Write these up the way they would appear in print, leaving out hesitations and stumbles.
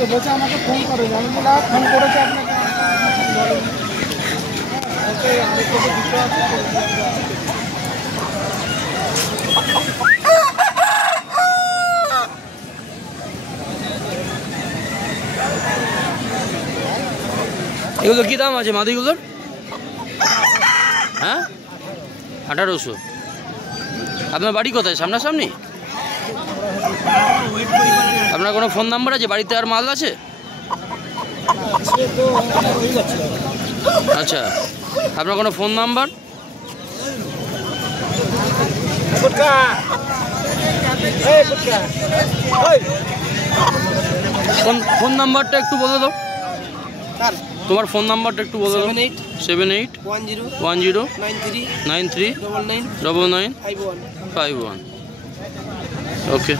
তো বলছে আমাকে ফোন করেনি, আমি বলি ফোন করেছে আপনাকে, এগুলো কি দাম আছে মাদিগুলোর? হ্যাঁ 1800। আপনার বাড়ি কোথায়? সামনাসামনি? আপনার কোনো ফোন নাম্বার আছে? বাড়িতে আর মাল আছে? আচ্ছা, আপনার কোনো ফোন নাম্বার? ফোন নাম্বারটা একটু বলে দাও। তোমার ফোন নাম্বারটা একটু বলে দাও। 781093999951। ওকে।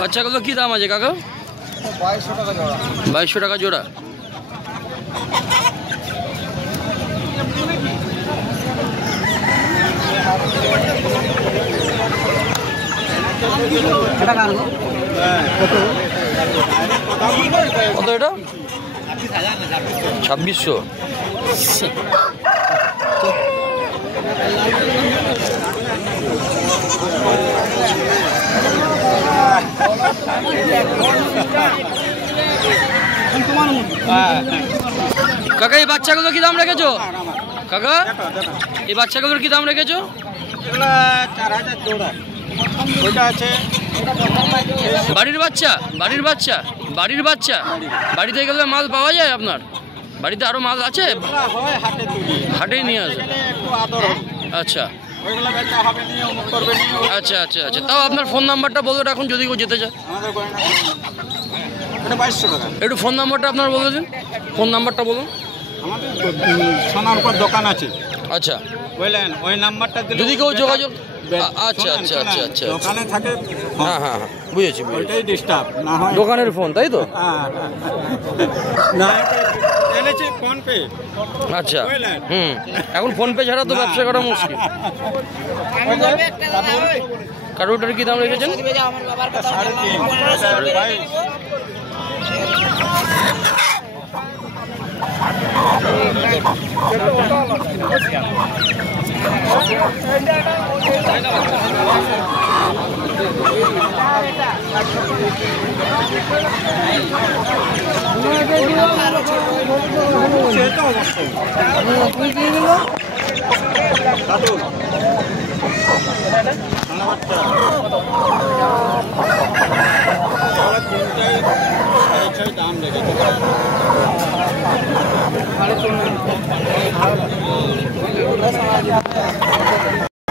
বাচ্চাগুলো কি দাম আছে কাকা? 2200 টাকা জোড়া। 2200 টাকা জোড়া। কত এটা? 2600। কাকা এই বাচ্চাগুলো কি দাম রেখেছো? কাকা এই বাচ্চাগুলোর কি দাম রেখেছো? 4000 জোড়া। ওইটা আছে বাড়ির বাচ্চা? বাড়ির বাচ্চা? বাড়ির বাচ্চা? বাড়িতে গেলে মাল পাওয়া যায় আপনার? বাড়িতে আরো মাল আছে? হাটেই নিয়ে আসে। আচ্ছা আচ্ছা আচ্ছা আচ্ছা। তাও আপনার ফোন নাম্বারটা বলে রাখুন যদি কেউ যেতে চায়। একটু ফোন নাম্বারটা আপনার বলে দিন। ফোন নাম্বারটা বলুন। আমাদের সোনার উপর দোকান আছে। আচ্ছা বুঝলেন, ওই নাম্বারটা দিলে যদি কেউ যোগাযোগ। আচ্ছা আচ্ছা আচ্ছা আচ্ছা। দোকানে থাকে। হ্যাঁ হ্যাঁ হ্যাঁ বুঝেছি ওইটাই ডিস্টার্ব না হয়। দোকানের ফোন তাই তো? না এনেছি ফোন পে। আচ্ছা হুম। এখন ফোন পে ছাড়া তো ব্যবসা করা মুশকিল। কারোটার কি দাম রেখেছেন? 5,500 দাম লেগেছে।